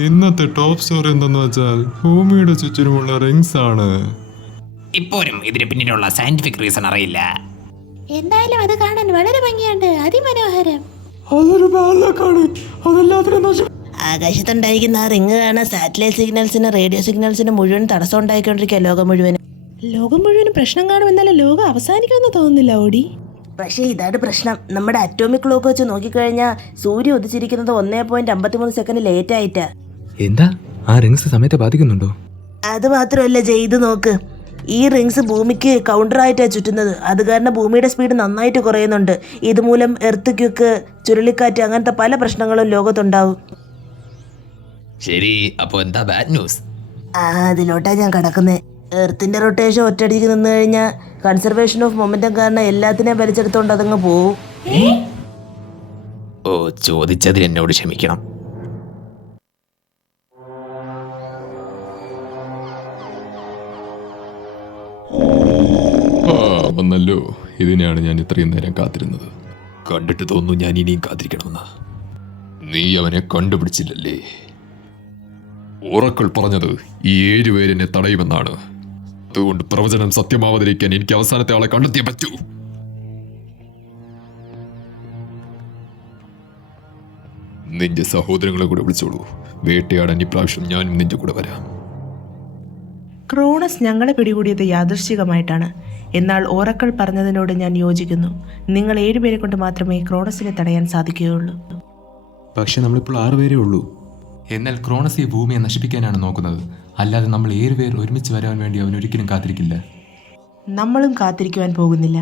ഇന്നത്തെ top story എന്തെന്ന് വെച്ചാൽ ഭൂമിയുടെ ചുറ്റിനുമുള്ള റിങ്സ് ആണ്. ഇപ്പോഴും ഇതിന് പിന്നിലുള്ള സയന്റിഫിക് റീസൺ അറിയില്ല. എന്തായാലും അത് കാണാൻ വളരെ ഭംഗിയുണ്ട്, അതിമനോഹരം. അതൊരു ബാലക്കാണ്, അതെല്ലാത്തിനും ആകാശത്തുണ്ടായിരിക്കുന്ന ആ റിങ് കാണാൻ സാറ്റലൈറ്റ് സിഗ്നൽസിന് റേഡിയോ സിഗ്നൽസിന് മുഴുവൻ തടസ്സം ഉണ്ടായിക്കൊണ്ടിരിക്കുക. ലോകം മുഴുവനും പ്രശ്നം കാണുമെന്നാലും ലോകം അവസാനിക്കുമെന്ന് തോന്നുന്നില്ല ഓടി. പക്ഷേ ഇതാണ് പ്രശ്നം. നമ്മുടെ അറ്റോമിക് ക്ലോക്ക് വെച്ച് നോക്കിക്കഴിഞ്ഞാൽ സൂര്യ ഉദിച്ചിരിക്കുന്നത് 1.53 സെക്കൻഡ് ലേറ്റ് ആയിട്ടാ. എന്താ ആ റിങ്സ് സമയത്തെ ബാധിക്കുന്നുണ്ടോ? അത് മാത്രമല്ല, ചെയ്ത് നോക്ക്, ഈ റിങ്സ് ഭൂമിക്ക് കൗണ്ടറായിട്ടാണ് ചുറ്റുന്നത്. അത് കാരണം ഭൂമിയുടെ സ്പീഡ് നന്നായിട്ട് കുറയുന്നുണ്ട്. ഇതുമൂലം എർത്ത് ക്യുക്ക്, ചുഴലിക്കാറ്റ്, അങ്ങനത്തെ പല പ്രശ്നങ്ങളും ലോകത്തുണ്ടാവും. ശരി, അപ്പൊ എന്താ ബാഡ് ന്യൂസ്? അതിലോട്ടാ ഞാൻ കിടക്കുന്നത്. എർത്തിന്റെ റൊട്ടേഷൻ ഒറ്റയടിക്ക് നിന്ന് കഴിഞ്ഞാൽ കൺസർവേഷൻ ഓഫ് മൊമെന്റം കാരണം എല്ലാത്തിനെയും വലിച്ചെടുത്തോണ്ട് അതങ്ങ് പോവും. ഓ, ചോദിച്ചതിന് എന്നോട് ക്ഷമിക്കണം. വന്നല്ലോ, ഇതിനെയാണ് ഞാൻ ഇത്രയും നേരം കാത്തിരുന്നത്. കണ്ടിട്ട് തോന്നുന്നു ഞാൻ ഇനിയും കാത്തിരിക്കണമെന്ന്. നീ അവനെ കണ്ടുപിടിച്ചില്ലല്ലേ? ഓറക്കിൾ പറഞ്ഞത് ഈ 7 പേരെന്നെ തടയുമെന്നാണ്. അതുകൊണ്ട് പ്രവചനം സത്യമാവാതിരിക്കാൻ എനിക്ക് അവസാനത്തെ ആളെ കണ്ടെത്തിയേ പറ്റൂ. നിന്റെ സഹോദരങ്ങളെ കൂടെ വിളിച്ചോളൂ. വേട്ടയാടാൻ ഇപ്രാവശ്യം ഞാനും നിന്റെ കൂടെ വരാം. ക്രോണസ് ഞങ്ങളെ പിടികൂടിയത് യാദൃശ്ചികമായിട്ടാണ്. എന്നാൽ ഓറക്കൾ പറഞ്ഞതിനോട് ഞാൻ യോജിക്കുന്നു. നിങ്ങൾ 7 പേരെ കൊണ്ട് മാത്രമേ ക്രോണസിനെ തടയാൻ സാധിക്കുകയുള്ളൂ. പക്ഷെ നമ്മളിപ്പോൾ 6 പേരേ ഉള്ളൂ. എന്നാൽ ക്രോണസ് ഈ ഭൂമിയെ നശിപ്പിക്കാനാണ് നോക്കുന്നത്. അല്ലാതെ നമ്മൾ 7 പേർ ഒരുമിച്ച് വരാൻ വേണ്ടി അവൻ ഒരിക്കലും കാത്തിരിക്കില്ല. നമ്മളും കാത്തിരിക്കുവാൻ പോകുന്നില്ല.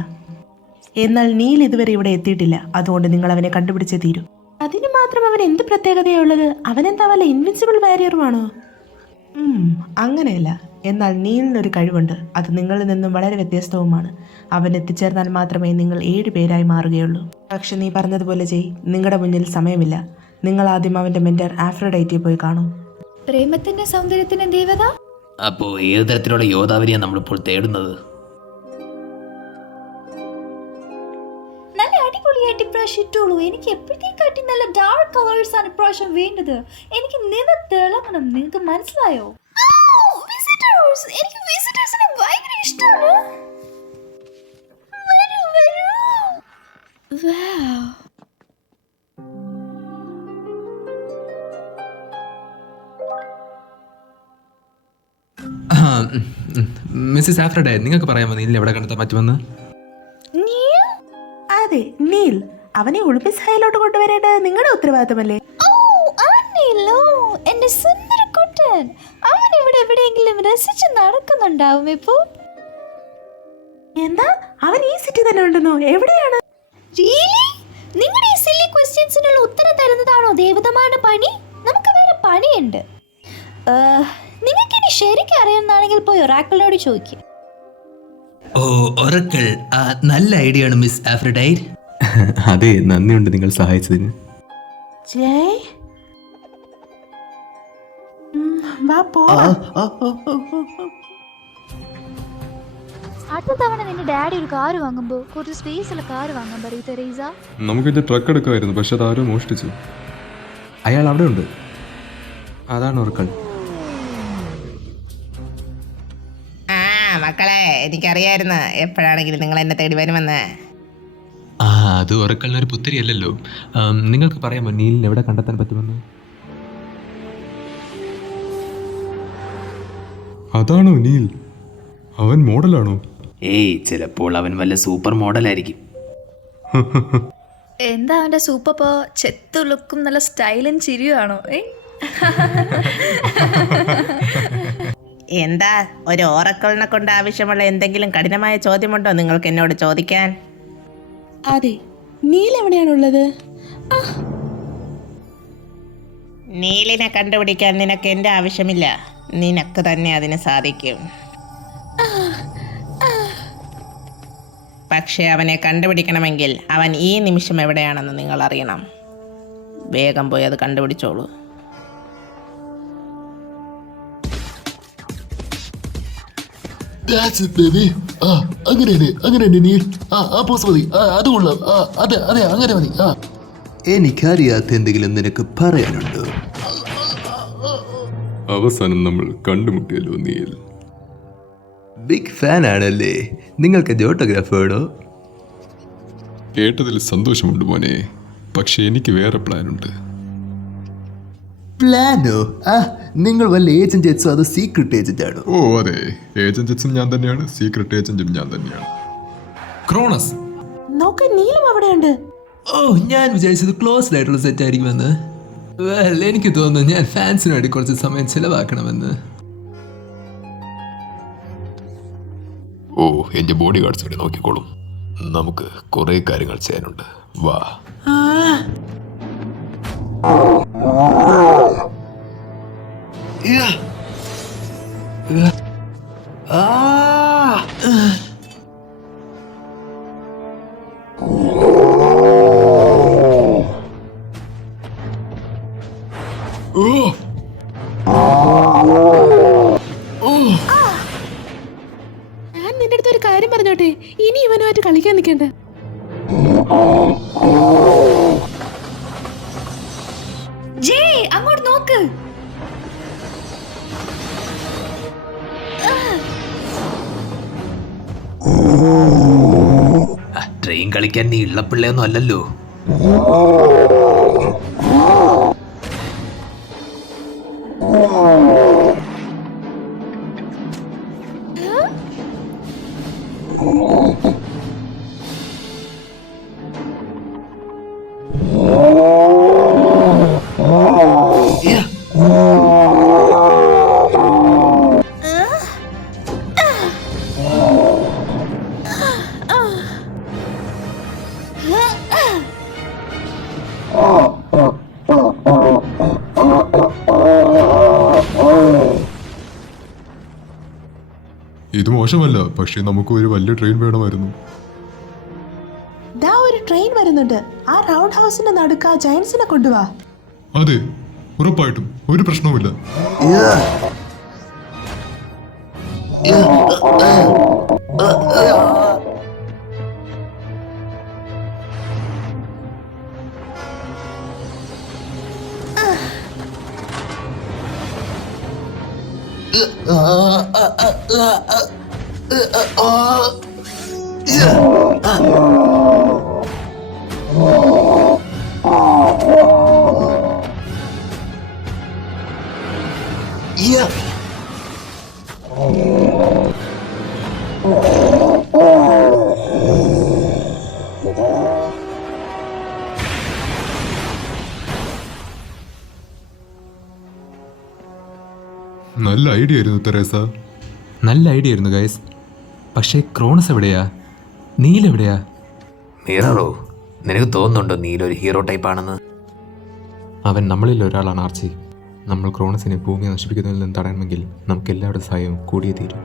എന്നാൽ നീൽ ഇതുവരെ ഇവിടെ എത്തിയിട്ടില്ല. അതുകൊണ്ട് നിങ്ങൾ അവനെ കണ്ടുപിടിച്ചേ തീരൂ. അതിന് മാത്രം അവൻ എന്ത് പ്രത്യേകതയുള്ളത്? അവനെന്താ വല്ല ഇൻവിൻസിബിൾ ബാരിയറുമാണോ? അങ്ങനെയല്ല. എന്നാൽ നീലിനൊരു കഴിവുണ്ട്. അത് നിങ്ങളിൽ നിന്നും വളരെ വ്യത്യസ്തവുമാണ്. അവൻ എത്തിച്ചേർന്നാൽ മാത്രമേ നിങ്ങൾ 7 പേരായി മാറുകയുള്ളൂ. പക്ഷെ നീ പറഞ്ഞതുപോലെ നിങ്ങളുടെ മുന്നിൽ സമയമില്ല. നിങ്ങൾ ആദ്യം അവന്റെ മെന്റർ ആഫ്രോഡൈറ്റിയെ പോയി കാണൂ. പ്രേമത്തിന്റെ സൗന്ദര്യത്തിന്റെ ദേവത. അപ്പോ ഏത് തരത്തിലുള്ള യോദ്ധാവിനെയാണ് നമ്മളിപ്പോൾ തേടുന്നത്? നല്ല അടിപൊളിയായിട്ട് ഇപ്രാവശ്യം ഇട്ടോളൂ. എനിക്ക് എപ്പോഴത്തേക്കാട്ടി നല്ല ഡാർക്ക് കളേഴ്സ് ആണ് ഇപ്രാവശ്യം വേണ്ടത്. എനിക്ക് നിന്ന് തിളങ്ങണം. നിങ്ങൾക്ക് മനസ്സിലായോ? എനിക്ക് വിസിറ്റേഴ്സിനെ ഭയങ്കര ഇഷ്ടമാണ്. വരൂ വരൂ. മിസ്സിസ് ആഫ്രഡേ, നിങ്ങൾക്ക് പറയാമോ നീലിനെ എവിടെ കണ്ടെത്താൻ പറ്റുമെന്ന്? അതെ, നീൽ. അവനെ ഒളിമ്പിക്സ് ഹൈലോട്ട് കൊണ്ടുവരേണ്ടത് നിങ്ങളുടെ ഉത്തരവാദിത്തമല്ലേ? എന്റെ സുന്ദര കുട്ടൻ, അവൻ ഇവിടെ എവിടെയെങ്കിലും രസിച്ച് നടക്കുന്നുണ്ടാവും ഇപ്പോ. എന്താ, അവൻ ഈ സിറ്റി തന്നെ ഉണ്ടെന്നോ? എവിടെയാണ്? നിങ്ങളുടെ ഈ സില്ലി ക്വസ്റ്റ്യൻസിനുള്ള ഉത്തരം തരുന്നതാണോ ദേവതമാരുടെ പണി? നമുക്ക് വേറെ പണിയുണ്ട്. നിങ്ങൾക്ക് ഇനി ശരിക്കും അറിയുന്നതാണെങ്കിൽ പോയി ഒറാക്കിളിനോട് ചോദിക്കും. ഓ, ഒറക്കിൾ, നല്ല ഐഡിയ ആണ് മിസ് ആഫ്രഡൈറ്റ്. അതെ, നന്ദിയുണ്ട് നിങ്ങൾ സഹായിച്ചതിന്. അടുത്ത തവണ നിന്റെ ഡാഡി ഒരു കാറ് വാങ്ങുമ്പോ കുറച്ച് സ്പേസ് ഉള്ള കാറ് വാങ്ങാൻ പറയൂ തെരേസ. നമുക്കിന്റെ ട്രക്ക് എടുക്കായിരുന്നു, പക്ഷെ അതാരും മോഷ്ടിച്ചു. അയാൾ അവിടെ ഉണ്ട്. അതാണ് ഓറക്കൾ. മക്കളെ, എനിക്കറിയായിരുന്നു എപ്പോഴാണെങ്കിലും നിങ്ങൾ എന്നെ തേടി വരുമെന്ന്. അത് ഓറക്കളിനൊരു പുത്തരി അല്ലല്ലോ. നിങ്ങൾക്ക് പറയാമോ നീലിനെ എവിടെ കണ്ടെത്താൻ പറ്റുമെന്ന്? അതാണോ നീൽ? അവൻ മോഡലാണോ? ഏയ്, ചിലപ്പോൾ അവൻ വല്ല സൂപ്പർ മോഡലായിരിക്കും. എന്താ അവന്റെ സൂപ്പർ പവർ? ചെത്തു ലുക്കും നല്ല സ്റ്റൈലും ചിരിയുമാണോ? എന്താ, ഒരു ഓറക്കിളിനെ കൊണ്ട് ആവശ്യമുള്ള എന്തെങ്കിലും കഠിനമായ ചോദ്യമുണ്ടോ നിങ്ങൾക്ക് എന്നോട് ചോദിക്കാൻ? അതെ, നീൽ എവിടെയാണുള്ളത്? നീലിനെ കണ്ടുപിടിക്കാൻ നിനക്ക് എൻ്റെ ആവശ്യമില്ല. നിനക്ക് തന്നെ അതിന് സാധിക്കും. പക്ഷേ അവനെ കണ്ടുപിടിക്കണമെങ്കിൽ അവൻ ഈ നിമിഷം എവിടെയാണെന്ന് നിങ്ങൾ അറിയണം. വേഗം പോയി അത് കണ്ടുപിടിച്ചോളൂ. അങ്ങനെ നീ പോസ് മതി. അത് കൊള്ളാം. അതെ അതെ, അങ്ങനെ മതി. എനിക്കറിയാത്ത എന്തെങ്കിലും നിനക്ക് പറയാനുണ്ടോ? അവസാനം നമ്മൾ കണ്ടുമുട്ടിയല്ലോ നീൽ. ബിഗ് ഫാൻ ആണല്ലേ? നിങ്ങൾക്ക് ഓട്ടോഗ്രാഫ് വേണോ? കേട്ടതിൽ സന്തോഷമുണ്ട് മോനെ, പക്ഷെ എനിക്ക് വേറെ പ്ലാനുണ്ട്. പ്ലാനോ? നിങ്ങൾ വല്ല ഏജന്റ് അതോ സീക്രട്ട് ഏജന്റ് ആണോ? ഓ അതെ, ഏജന്റും ഞാൻ തന്നെയാണ്, സീക്രട്ട് ഏജന്റും ഞാൻ തന്നെയാണ്. ക്രോണസ്. നോക്ക്, നീലം അവിടെയുണ്ട്. ഓ, ഞാൻ വിചാരിച്ചത് ക്ലോസ്ഡ് ആയിട്ടുള്ള സെറ്റ് ആയിരിക്കുമെന്ന്. എനിക്ക് തോന്നുന്നു ഞാൻ ഫാൻസിന് വേണ്ടി കുറച്ച് സമയം ചിലവാക്കണമെന്ന്. ഓ, എന്റെ ബോഡി ഗാർഡ്സ് ഇവിടെ നോക്കിക്കോളും. നമുക്ക് കുറെ കാര്യങ്ങൾ ചെയ്യാനുണ്ട്. വാ. ഞാൻ നിന്റെ അടുത്ത് ഒരു കാര്യം പറഞ്ഞോട്ടെ, ഇനി ഇവനുമായിട്ട് കളിക്കാൻ നിൽക്കണ്ട. ജേ, അങ്ങോട്ട് നോക്ക്. ട്രെയിൻ കളിക്കാൻ നീ ഉള്ളപ്പിള്ളയൊന്നും അല്ലല്ലോ. ഇത് മോശമല്ല, പക്ഷെ നമുക്ക് ഒരു വലിയ ട്രെയിൻ വേണമായിരുന്നു. ദാ ഒരു ട്രെയിൻ വരുന്നുണ്ട്. ആ റൗണ്ട് ഹൗസിന്റെ നടുക്ക് ആ ജയൻസിനെ കൊണ്ടുവാ. അതെ, ഉറപ്പായിട്ടും ഒരു പ്രശ്നവുമില്ല. നല്ല ഐഡിയ ആയിരുന്നു തെരേസ. നല്ല ഐഡിയ ആയിരുന്നു ഗൈസ്. പക്ഷേ ക്രോണസ് എവിടെയാ? നീൽ എവിടെയാ? മിററോ, നിനക്ക് തോന്നുന്നുണ്ടോ നീൽ ഒരു ഹീറോ ടൈപ്പ് ആണെന്ന്? അവൻ നമ്മളിൽ ഒരാളാണ് ആർച്ചി. നമ്മൾ ക്രോണസിനെ ഭൂമിയെ നശിപ്പിക്കുന്നതിൽ നിന്ന് തടയണമെങ്കിൽ നമുക്ക് എല്ലാവരുടെ സഹായവും കൂടിയേ തീരും.